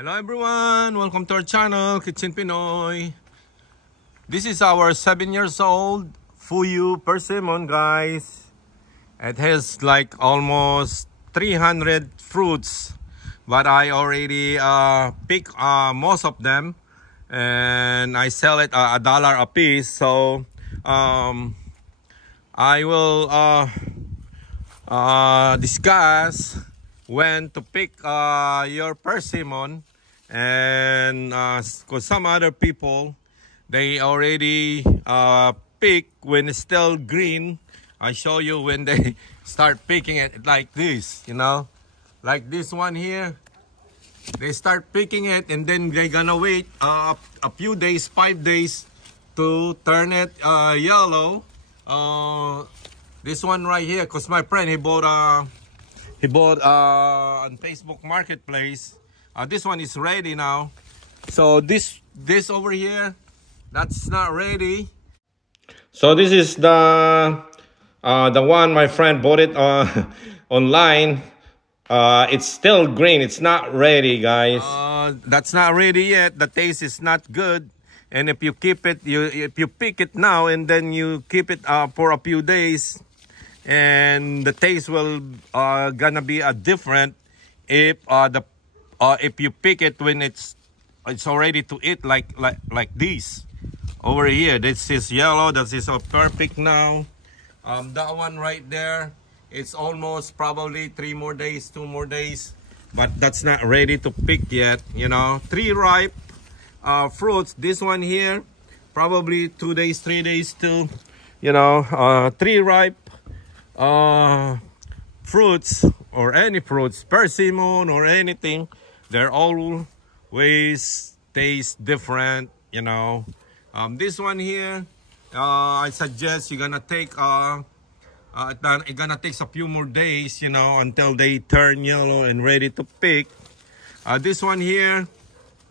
Hello everyone, welcome to our channel, Kitchen Pinoy. This is our 7 years old Fuyu persimmon, guys. It has like almost 300 fruits, but I already picked most of them, and I sell it $1 a piece. So I will discuss when to pick your persimmon, and because some other people, they already pick when it's still green. I show you when they start picking it like this, you know, like this one here. They start picking it, and then they're gonna wait a few days, 5 days, to turn it yellow. This one right here, because my friend, he bought on Facebook Marketplace. This one is ready now. So this over here, that's not ready. So this is the one my friend bought it online. It's still green. It's not ready, guys. That's not ready yet. The taste is not good. And if you keep it, if you pick it now and then you keep it for a few days, and the taste will gonna be different if you pick it when it's already to eat, like this over here. This is yellow. This is perfect now. That one right there, it's almost probably 3 more days, 2 more days, but that's not ready to pick yet. You know, 3 ripe fruits. This one here, probably 2 days, 3 days too. You know, 3 ripe fruits, or any fruits, persimmon or anything, they're always taste different, you know. This one here, I suggest you're gonna take it's gonna take a few more days, you know, until they turn yellow and ready to pick. This one here,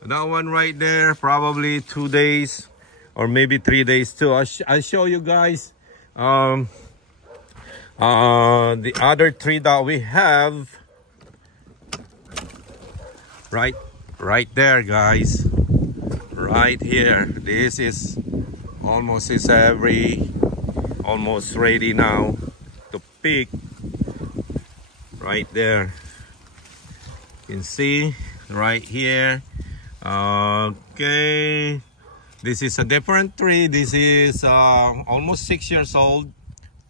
that one right there, probably 2 days or maybe 3 days too. I'll show you guys the other 3 that we have right there, guys, right here. This is almost almost ready now to pick. Right there, you can see right here. Okay, this is a different tree. This is almost 6 years old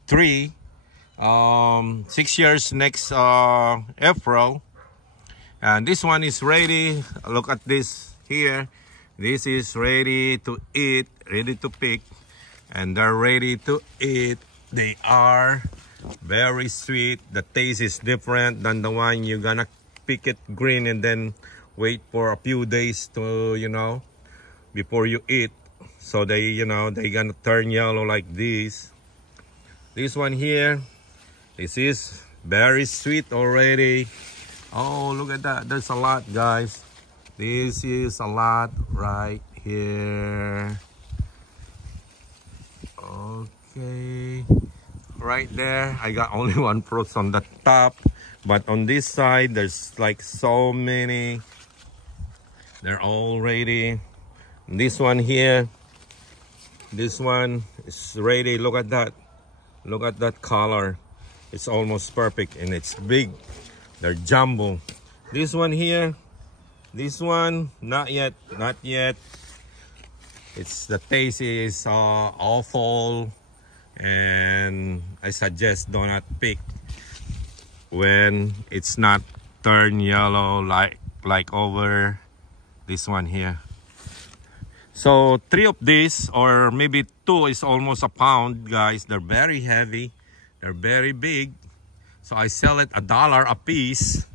tree. 6 years next April, and this one is ready. Look at this here. This is ready to eat, ready to pick, and they're ready to eat. They are very sweet. The taste is different than the one you're gonna pick it green and then wait for a few days to, you know, before you eat. So they, you know, they gonna turn yellow like this. This one here, this is very sweet already. Oh, look at that. There's a lot, guys. This is a lot right here. Okay. Right there, I got only 1 fruit on the top. But on this side, there's like so many. They're all ready. This one here, this one is ready. Look at that. Look at that color. It's almost perfect, and it's big. They're jumbo. This one here, this one, not yet, not yet. It's, the taste is awful, and I suggest do not pick when it's not turned yellow like over this one here. So 3 of these, or maybe 2, is almost a pound, guys. They're very heavy. They're very big. So I sell it $1 a piece.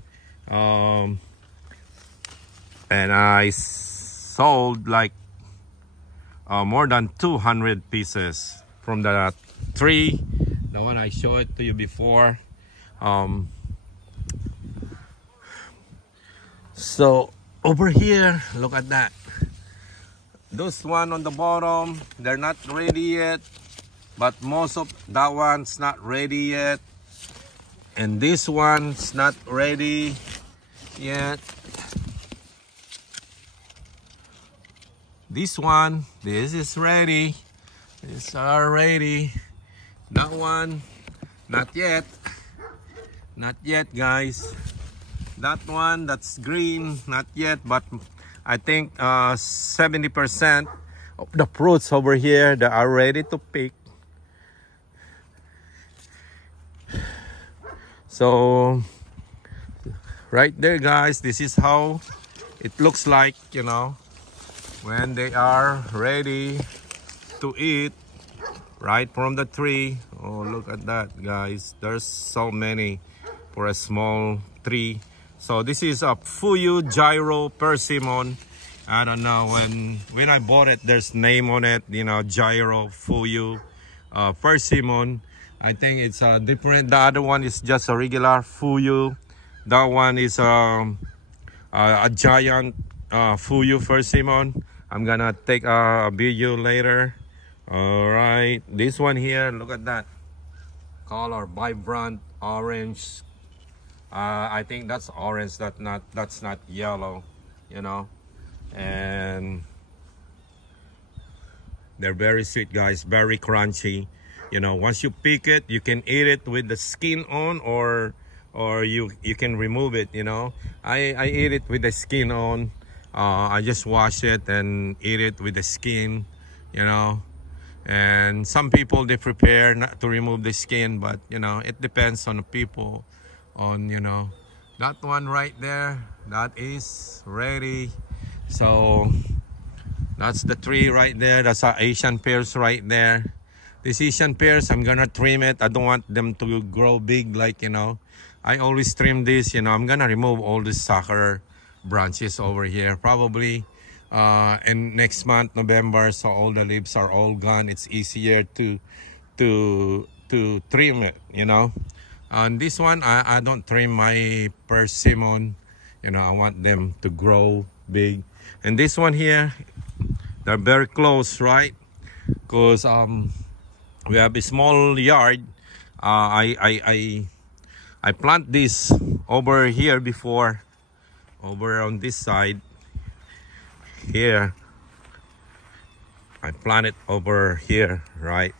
And I sold like more than 200 pieces from the tree. The one I showed it to you before. So over here, look at that. Those one on the bottom, they're not ready yet, but most of that one's not ready yet, and this one's not ready yet. This one, this is ready. These are ready. That one, not yet. Not yet, guys. That one, that's green, not yet, but I think 70% of the fruits over here that are ready to pick. So right there, guys, this is how it looks like, you know, when they are ready to eat right from the tree. Oh, look at that, guys. There's so many for a small tree. So this is a Fuyu Gyro Persimmon. I don't know, when I bought it, there's name on it, you know, Gyro Fuyu Persimmon. I think it's different. The other one is just a regular Fuyu. That one is a giant Fuyu Persimmon. I'm gonna take a video later. All right, this one here, look at that color, vibrant orange. I think that's orange, that's not yellow, you know. And they're very sweet, guys, very crunchy. You know, once you pick it, you can eat it with the skin on, or you can remove it, you know. I eat it with the skin on. I just wash it and eat it with the skin, you know. And some people, they prepare not to remove the skin, but you know, it depends on the people, on, you know. That one right there, that is ready. So that's the tree right there. That's our Asian pears right there. These Asian pears, I'm gonna trim it. I don't want them to grow big, like, you know. I always trim this, you know. I'm gonna remove all the sucker branches over here, probably in next month, November, so all the leaves are all gone. It's easier to trim it, you know. On this one, I don't trim my persimmon, you know. I want them to grow big. And this one here, they're very close, right? Because we have a small yard. I plant this over here before, over on this side here. I plant it over here, right?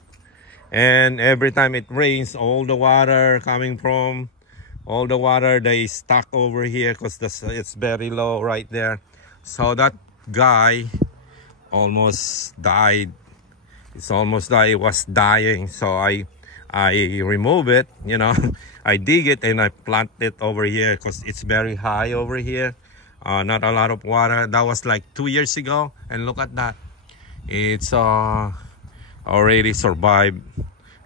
And every time it rains, all the water coming from, all the water, they stuck over here because it's very low right there. So that guy almost died. It's almost died. It was dying. So I remove it, you know. I dig it and I plant it over here because it's very high over here. Not a lot of water. That was like 2 years ago, and look at that. It's already survived,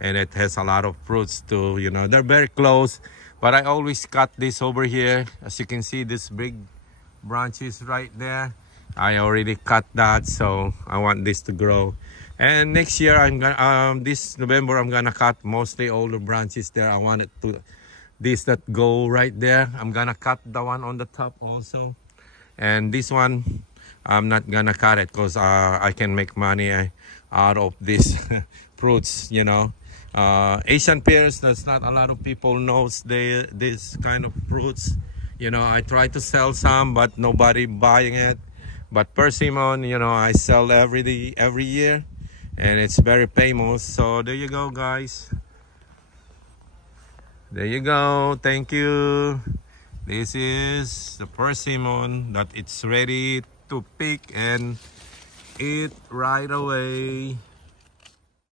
and it has a lot of fruits too, you know. They're very close, but I always cut this over here. As you can see, this big branches right there, I already cut that, so I want this to grow. And next year, I'm gonna this November, I'm gonna cut mostly all the branches there. I want it to, this that go right there, I'm gonna cut the one on the top also. And this one, I'm not gonna cut it because I can make money out of these fruits, you know. Asian pears, that's not a lot of people knows this kind of fruits, you know. I try to sell some, but nobody buying it. But persimmon, you know, I sell every year, and it's very famous. So there you go, guys. There you go. Thank you. This is the persimmon that it's ready to pick and eat right away.